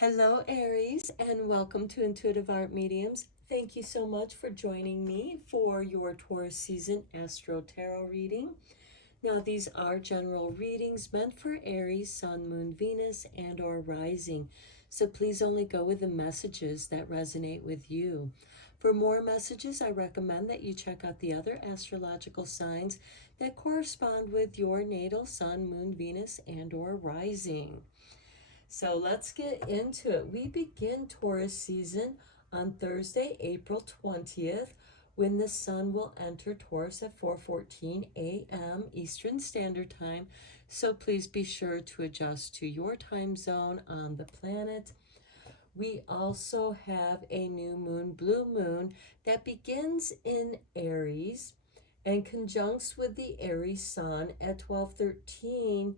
Hello, Aries, and welcome to Intuitive Art Mediums. Thank you so much for joining me for your Taurus season Astro Tarot reading. Now, these are general readings meant for Aries, Sun, Moon, Venus, and or Rising. So please only go with the messages that resonate with you. For more messages, I recommend that you check out the other astrological signs that correspond with your natal Sun, Moon, Venus, and or Rising. So let's get into it. We begin Taurus season on Thursday, April 20th, when the sun will enter Taurus at 4:14 a.m. Eastern Standard Time. So please be sure to adjust to your time zone on the planet. We also have a new moon, blue moon, that begins in Aries and conjuncts with the Aries sun at 12:13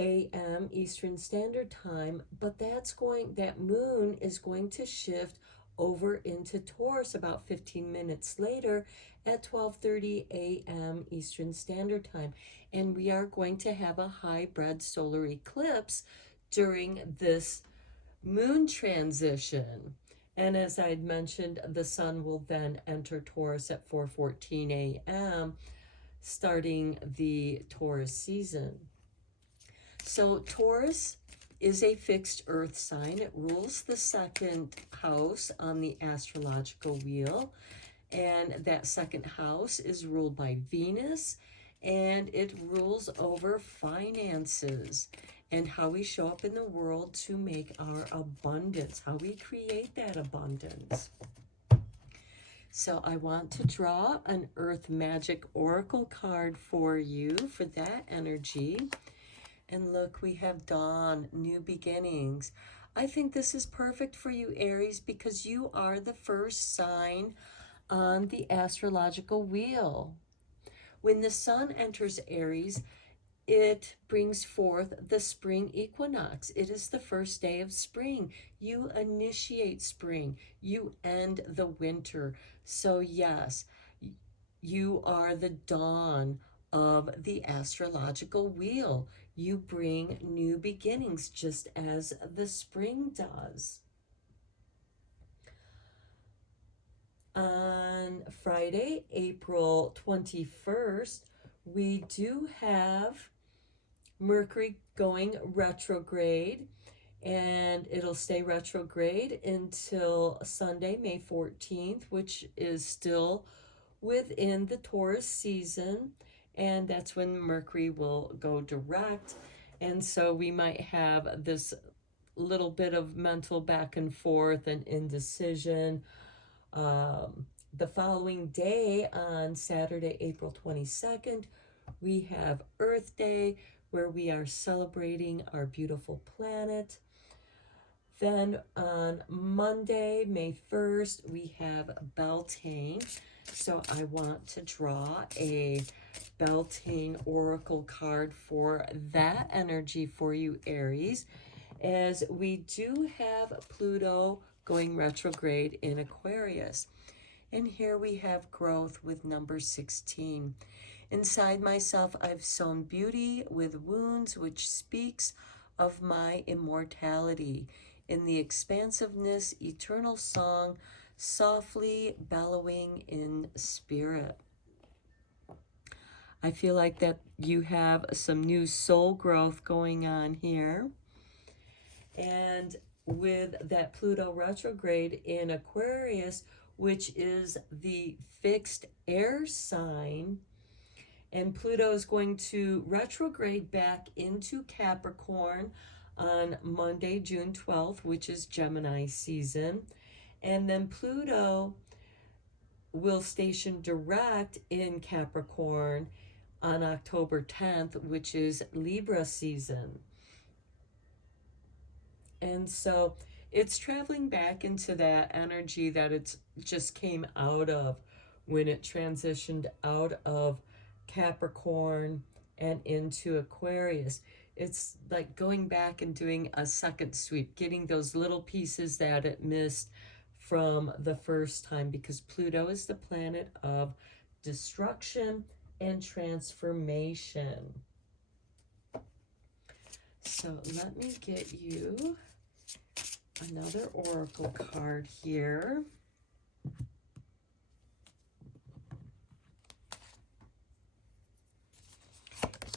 a.m. Eastern Standard Time, but that moon is going to shift over into Taurus about 15 minutes later at 12:30 a.m. Eastern Standard Time, and we are going to have a hybrid solar eclipse during this moon transition. And as I had mentioned, the sun will then enter Taurus at 4:14 a.m. starting the Taurus season. So Taurus is a fixed earth sign. It rules the second house on the astrological wheel. And that second house is ruled by Venus, and it rules over finances and how we show up in the world to make our abundance, how we create that abundance. So I want to draw an Earth Magic Oracle card for you for that energy. And look, we have dawn, new beginnings. I think this is perfect for you, Aries, because you are the first sign on the astrological wheel. When the sun enters Aries, it brings forth the spring equinox. It is the first day of spring. You initiate spring. You end the winter. So yes, you are the dawn of the astrological wheel. You bring new beginnings just as the spring does. On Friday, April 21st, we do have Mercury going retrograde, and it'll stay retrograde until Sunday, May 14th, which is still within the Taurus season, and that's when Mercury will go direct. And so we might have this little bit of mental back and forth and indecision. The following day, on Saturday, April 22nd, we have Earth Day, where we are celebrating our beautiful planet. Then on Monday, May 1st, we have Beltane. So I want to draw a Beltane Oracle card for that energy for you, Aries, as we do have Pluto going retrograde in Aquarius. And here we have growth with number 16. Inside myself, I've sown beauty with wounds, which speaks of my immortality. In the expansiveness, eternal song, softly bellowing in spirit. I feel like that you have some new soul growth going on here. And with that Pluto retrograde in Aquarius, which is the fixed air sign, and Pluto is going to retrograde back into Capricorn on Monday, June 12th, which is Gemini season. And then Pluto will station direct in Capricorn on October 10th, which is Libra season. And so it's traveling back into that energy that it just came out of when it transitioned out of Capricorn and into Aquarius. It's like going back and doing a second sweep, getting those little pieces that it missed from the first time, because Pluto is the planet of destruction and transformation. So let me get you another oracle card here.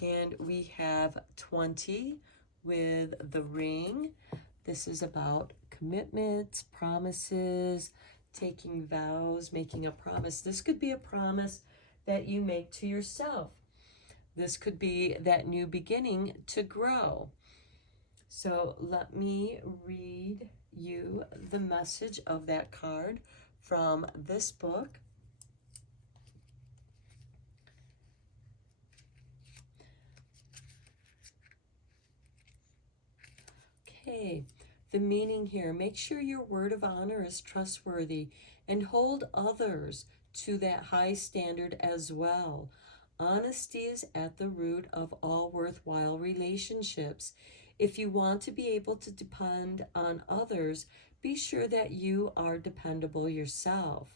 And we have 20 with the ring. This is about commitments, promises, taking vows, making a promise. This could be a promise that you make to yourself. This could be that new beginning to grow. So let me read you the message of that card from this book. Okay, the meaning here, make sure your word of honor is trustworthy and hold others to that high standard as well. Honesty is at the root of all worthwhile relationships. If you want to be able to depend on others, be sure that you are dependable yourself.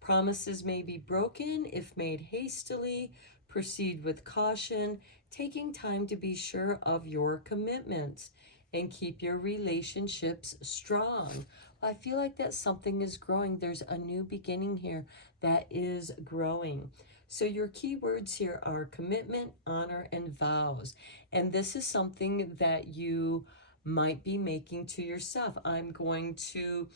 Promises may be broken if made hastily. Proceed with caution, taking time to be sure of your commitments and keep your relationships strong. I feel like that something is growing. There's a new beginning here that is growing. So your key words here are commitment, honor, and vows. And this is something that you might be making to yourself. I'm going to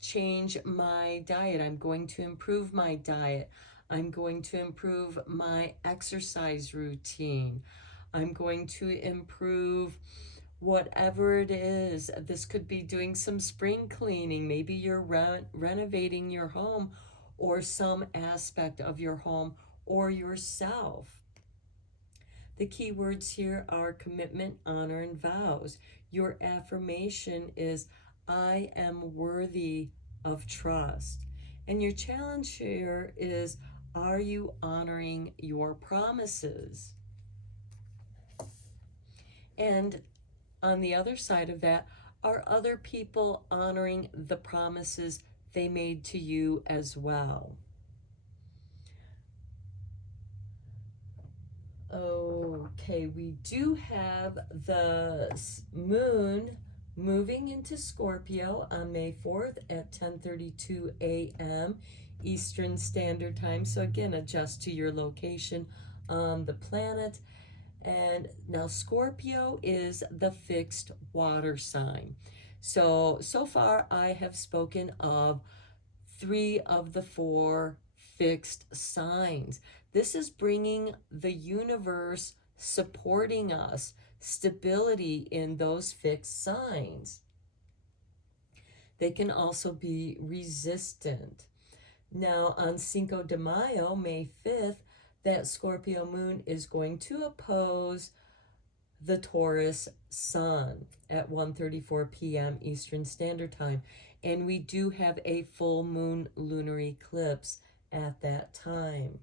change my diet. I'm going to improve my diet. I'm going to improve my exercise routine. I'm going to improve whatever it is. This could be doing some spring cleaning. Maybe you're renovating your home or some aspect of your home or yourself. The key words here are commitment, honor, and vows. Your affirmation is, I am worthy of trust. And your challenge here is, are you honoring your promises? And on the other side of that, are other people honoring the promises they made to you as well? Okay, we do have the moon moving into Scorpio on May 4th at 10:32 a.m. Eastern Standard Time. So again, adjust to your location on the planet. And now Scorpio is the fixed water sign. So far I have spoken of 3 of the 4 fixed signs. This is bringing the universe supporting us, stability in those fixed signs. They can also be resistant. Now on Cinco de Mayo, May 5th, that Scorpio moon is going to oppose the Taurus sun at 1:34 p.m. Eastern Standard Time. And we do have a full moon lunar eclipse at that time.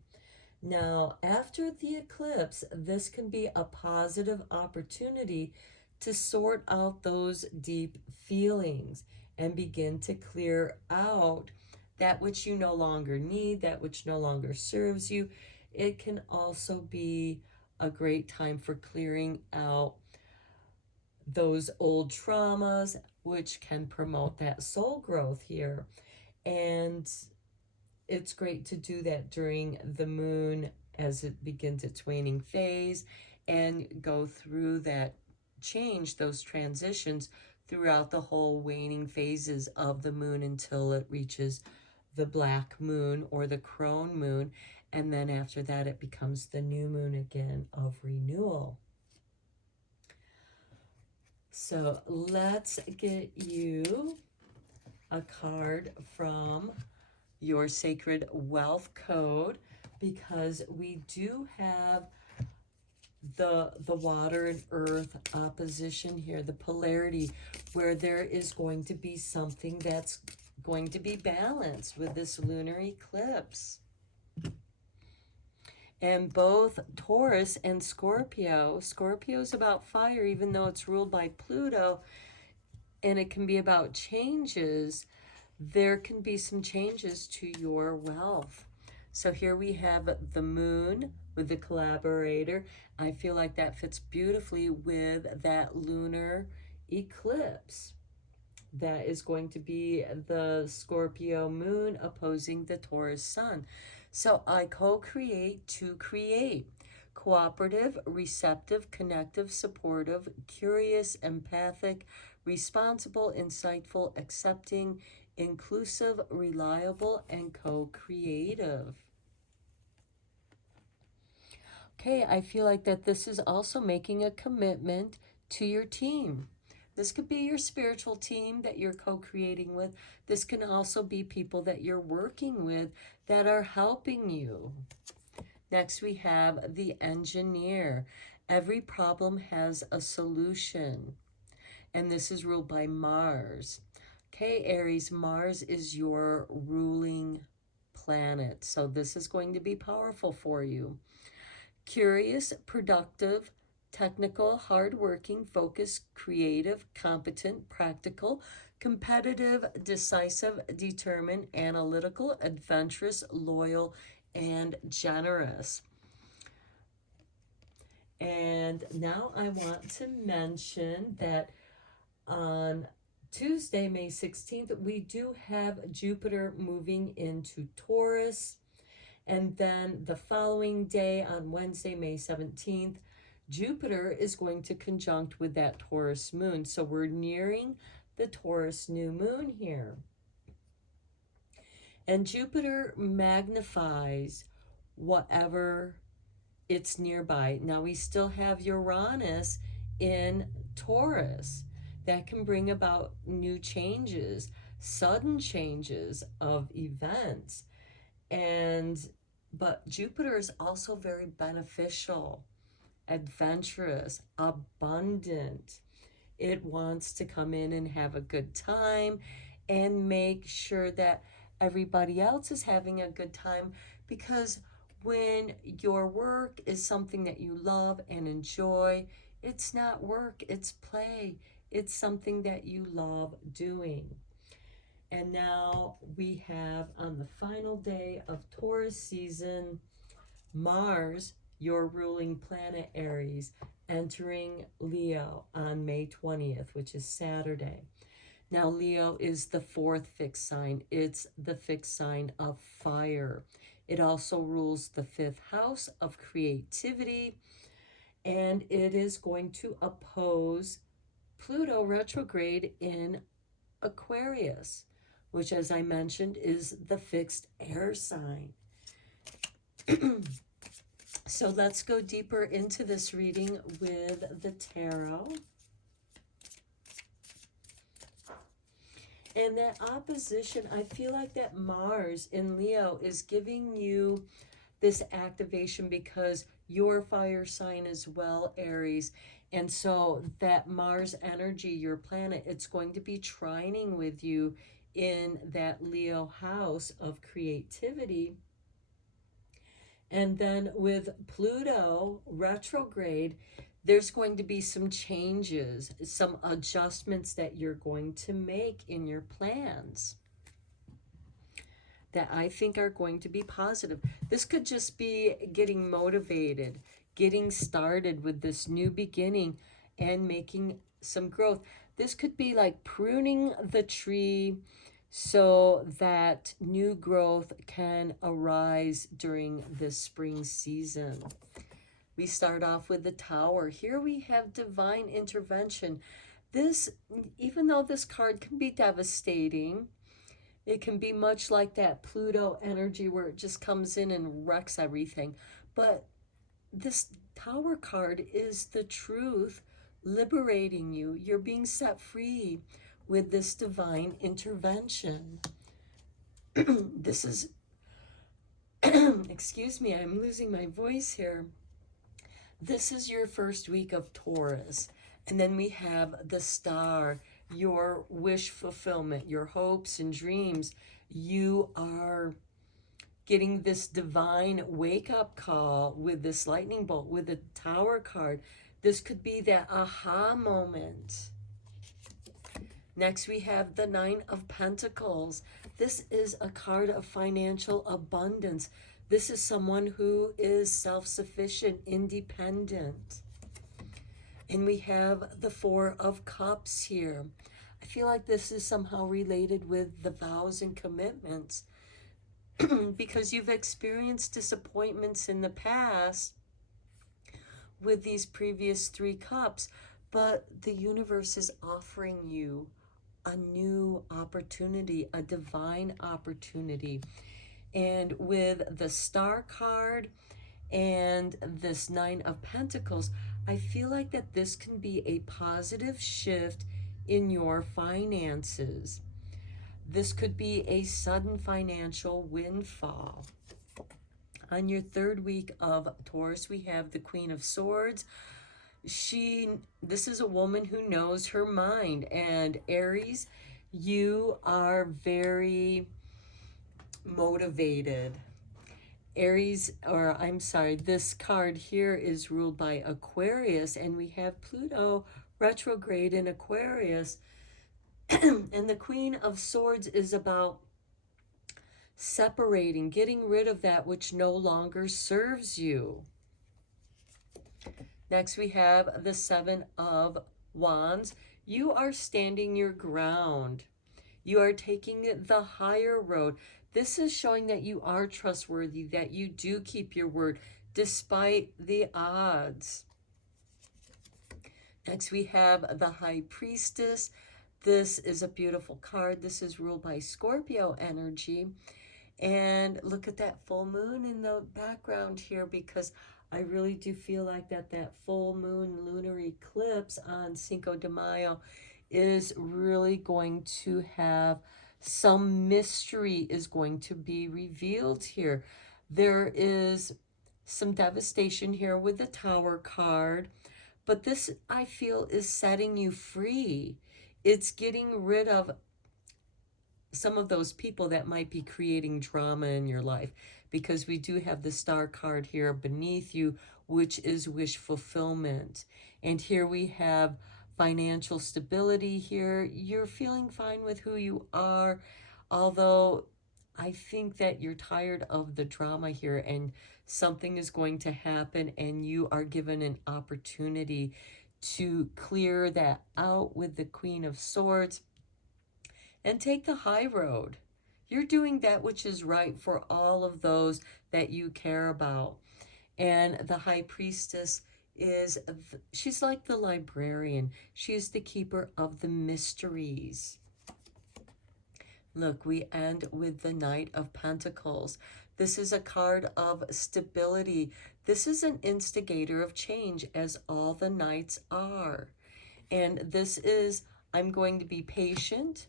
Now, after the eclipse, this can be a positive opportunity to sort out those deep feelings and begin to clear out that which you no longer need, that which no longer serves you. It can also be a great time for clearing out those old traumas, which can promote that soul growth here. And it's great to do that during the moon as it begins its waning phase and go through that change, those transitions throughout the whole waning phases of the moon until it reaches the black moon or the crone moon. And then after that, it becomes the new moon again of renewal. So let's get you a card from your sacred wealth code, because we do have the water and earth opposition here, the polarity, where there is going to be something that's going to be balanced with this lunar eclipse. And both Taurus and Scorpio is about fire, even though it's ruled by Pluto, and it can be about changes. There can be some changes to your wealth. So here we have the moon with the collaborator. I feel like that fits beautifully with that lunar eclipse. That is going to be the Scorpio moon opposing the Taurus sun. So I co-create to create. Cooperative, receptive, connective, supportive, curious, empathic, responsible, insightful, accepting, inclusive, reliable, and co-creative. Okay, I feel like that this is also making a commitment to your team. This could be your spiritual team that you're co-creating with. This can also be people that you're working with that are helping you. Next, we have the engineer. Every problem has a solution. And this is ruled by Mars. Okay, Aries, Mars is your ruling planet. So this is going to be powerful for you. Curious, productive, technical, hardworking, focused, creative, competent, practical, competitive, decisive, determined, analytical, adventurous, loyal, and generous. And now I want to mention that on Tuesday, May 16th, we do have Jupiter moving into Taurus. And then the following day, on Wednesday, May 17th, Jupiter is going to conjunct with that Taurus moon. So we're nearing the Taurus new moon here. And Jupiter magnifies whatever it's nearby. Now we still have Uranus in Taurus. That can bring about new changes, sudden changes of events. But Jupiter is also very beneficial, adventurous, abundant. It wants to come in and have a good time and make sure that everybody else is having a good time, because when your work is something that you love and enjoy, it's not work, it's play. It's something that you love doing. And now we have, on the final day of Taurus season, Mars, your ruling planet Aries, entering Leo on May 20th, which is Saturday. Now, Leo is the fourth fixed sign. It's the fixed sign of fire. It also rules the fifth house of creativity, and it is going to oppose Pluto retrograde in Aquarius, which, as I mentioned, is the fixed air sign. So let's go deeper into this reading with the tarot. And that opposition, I feel like that Mars in Leo is giving you this activation because your fire sign as well, Aries. And so that Mars energy, your planet, it's going to be trining with you in that Leo house of creativity. And then with Pluto retrograde, there's going to be some changes, some adjustments that you're going to make in your plans that I think are going to be positive. This could just be getting motivated, getting started with this new beginning and making some growth. This could be like pruning the tree so that new growth can arise during this spring season. We start off with the Tower. Here we have divine intervention. This, even though this card can be devastating, it can be much like that Pluto energy where it just comes in and wrecks everything. But this Tower card is the truth liberating you. You're being set free with this divine intervention. This is, excuse me, I'm losing my voice here. This is your first week of Taurus. And then we have the Star, your wish fulfillment, your hopes and dreams. You are getting this divine wake-up call with this lightning bolt, with the Tower card. This could be that aha moment. Next, we have the Nine of Pentacles. This is a card of financial abundance. This is someone who is self-sufficient, independent. And we have the Four of Cups here. I feel like this is somehow related with the vows and commitments because you've experienced disappointments in the past with these previous three cups, but the universe is offering you a new opportunity, a divine opportunity. And with the Star card and this Nine of Pentacles, I feel like that this can be a positive shift in your finances. This could be a sudden financial windfall. On your third week of Taurus, we have the Queen of Swords. This is a woman who knows her mind. And Aries, you are very motivated. Aries, or I'm sorry, this card here is ruled by Aquarius, and we have Pluto retrograde in Aquarius. And the Queen of Swords is about separating, getting rid of that which no longer serves you. Next, we have the Seven of Wands. You are standing your ground. You are taking the higher road. This is showing that you are trustworthy, that you do keep your word despite the odds. Next, we have the High Priestess. This is a beautiful card. This is ruled by Scorpio energy. And look at that full moon in the background here, because I really do feel like that full moon lunar eclipse on Cinco de Mayo is really going to have some mystery is going to be revealed here. There is some devastation here with the Tower card, but this, I feel, is setting you free. It's getting rid of some of those people that might be creating drama in your life, because we do have the Star card here beneath you, which is wish fulfillment. And here we have financial stability here. You're feeling fine with who you are, although I think that you're tired of the drama here, and something is going to happen and you are given an opportunity to clear that out with the Queen of Swords and take the high road. You're doing that which is right for all of those that you care about. And the High Priestess she's like the librarian. She is the keeper of the mysteries. Look, we end with the Knight of Pentacles. This is a card of stability. This is an instigator of change, as all the knights are. And this is, I'm going to be patient.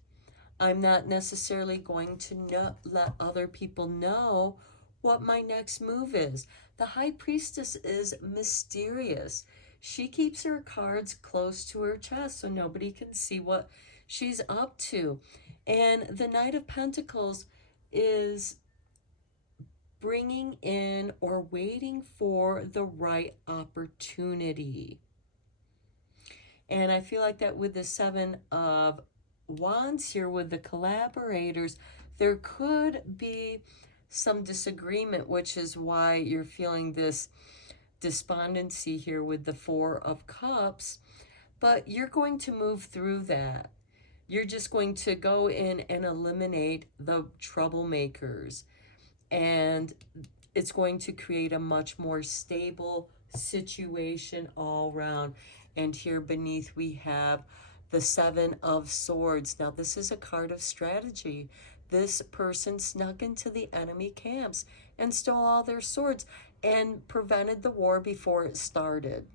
I'm not necessarily going to let other people know what my next move is. The High Priestess is mysterious. She keeps her cards close to her chest so nobody can see what she's up to. And the Knight of Pentacles is bringing in or waiting for the right opportunity. And I feel like that with the Seven of Wands here with the collaborators, there could be some disagreement, which is why you're feeling this despondency here with the Four of Cups. But you're going to move through that. You're just going to go in and eliminate the troublemakers. And it's going to create a much more stable situation all around. And here beneath we have the Seven of Swords. Now this is a card of strategy. This person snuck into the enemy camps and stole all their swords and prevented the war before it started.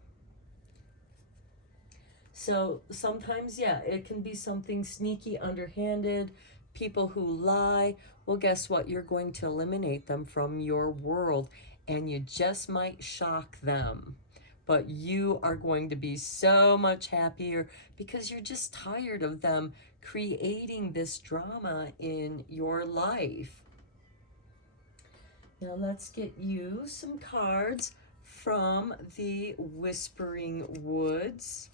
So sometimes, yeah, it can be something sneaky, underhanded, people who lie. Well, guess what? You're going to eliminate them from your world, and you just might shock them. But you are going to be so much happier because you're just tired of them creating this drama in your life. Now let's get you some cards from the Whispering Woods.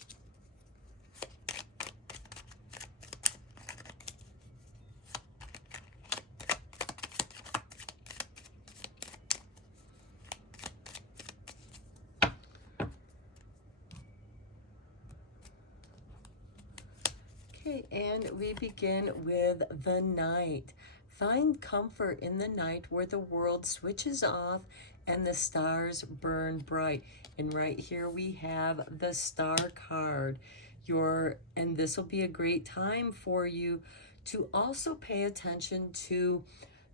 Okay, and we begin with the night. Find comfort in the night where the world switches off and the stars burn bright. And right here we have the star card. And this will be a great time for you to also pay attention to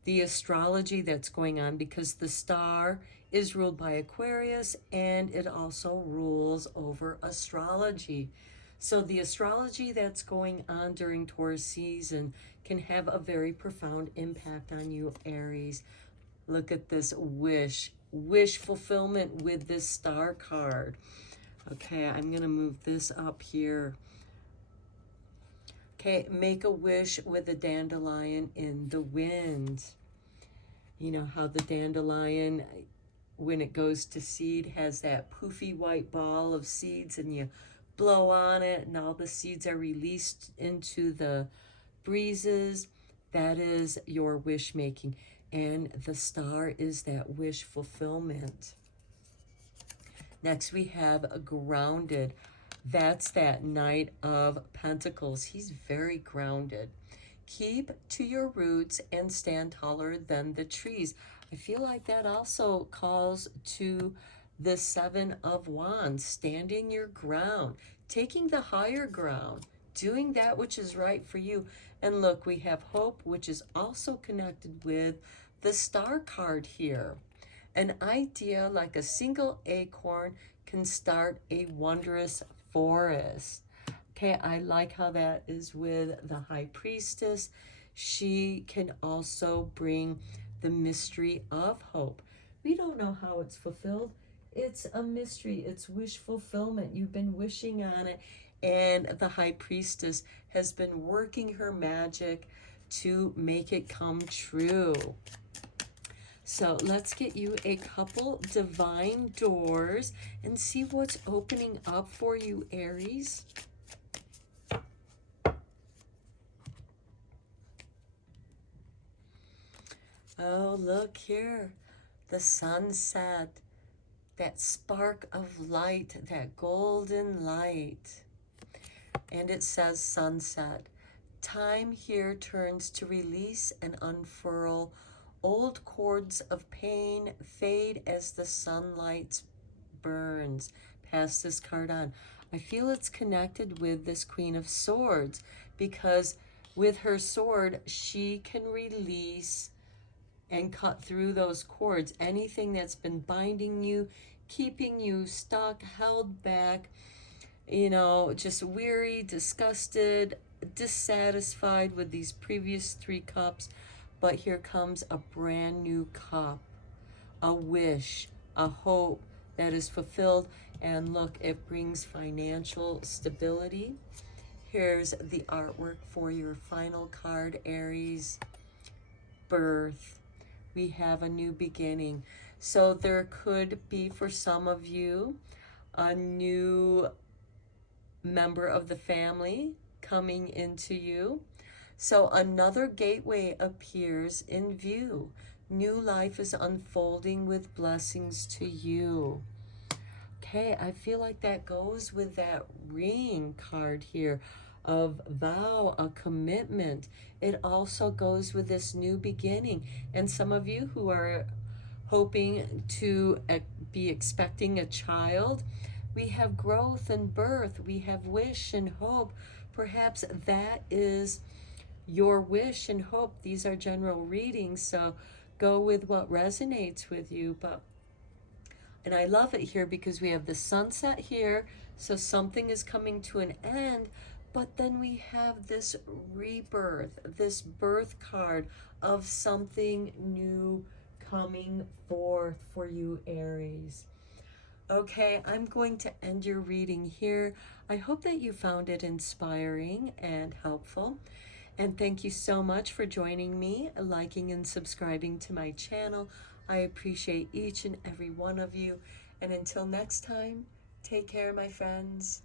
the astrology that's going on, because the star is ruled by Aquarius and it also rules over astrology. So the astrology that's going on during Taurus season can have a very profound impact on you, Aries. Look at this wish fulfillment with this star card. Okay, I'm going to move this up here. Okay, make a wish with a dandelion in the wind. You know how the dandelion, when it goes to seed, has that poofy white ball of seeds, and you blow on it and all the seeds are released into the breezes. That is your wish making, and the star is that wish fulfillment. Next we have a grounded. That's that Knight of Pentacles. He's very grounded. Keep to your roots and stand taller than the trees. I feel like that also calls to the Seven of Wands, standing your ground, taking the higher ground, doing that which is right for you. And look, we have hope, which is also connected with the star card here. An idea like a single acorn can start a wondrous forest. Okay, I like how that is with the High Priestess. She can also bring the mystery of hope. We don't know how it's fulfilled. It's a mystery. It's wish fulfillment. You've been wishing on it, and the High Priestess has been working her magic to make it come true. So let's get you a couple divine doors and see what's opening up for you, Aries. Oh, look here, the sunset, that spark of light, that golden light. And it says sunset. Time here turns to release and unfurl. Old cords of pain fade as the sunlight burns. Pass this card on. I feel it's connected with this Queen of Swords, because with her sword, she can release and cut through those cords. Anything that's been binding you, keeping you stuck, held back, you know, just weary, disgusted, dissatisfied with these previous 3 cups. But here comes a brand new cup, a wish, a hope that is fulfilled. And look, it brings financial stability. Here's the artwork for your final card, Aries. Birth. We have a new beginning. So there could be, for some of you, a new member of the family coming into you. So another gateway appears in view. New life is unfolding with blessings to you. Okay, I feel like that goes with that ring card here of vow, a commitment. It also goes with this new beginning. And some of you who are hoping to be expecting a child, we have growth and birth. We have wish and hope. Perhaps that is your wish and hope. These are general readings, so go with what resonates with you. And I love it here because we have the sunset here, so something is coming to an end. But then we have this rebirth, this birth card of something new coming forth for you, Aries. Okay, I'm going to end your reading here. I hope that you found it inspiring and helpful. And thank you so much for joining me, liking and subscribing to my channel. I appreciate each and every one of you. And until next time, take care, my friends.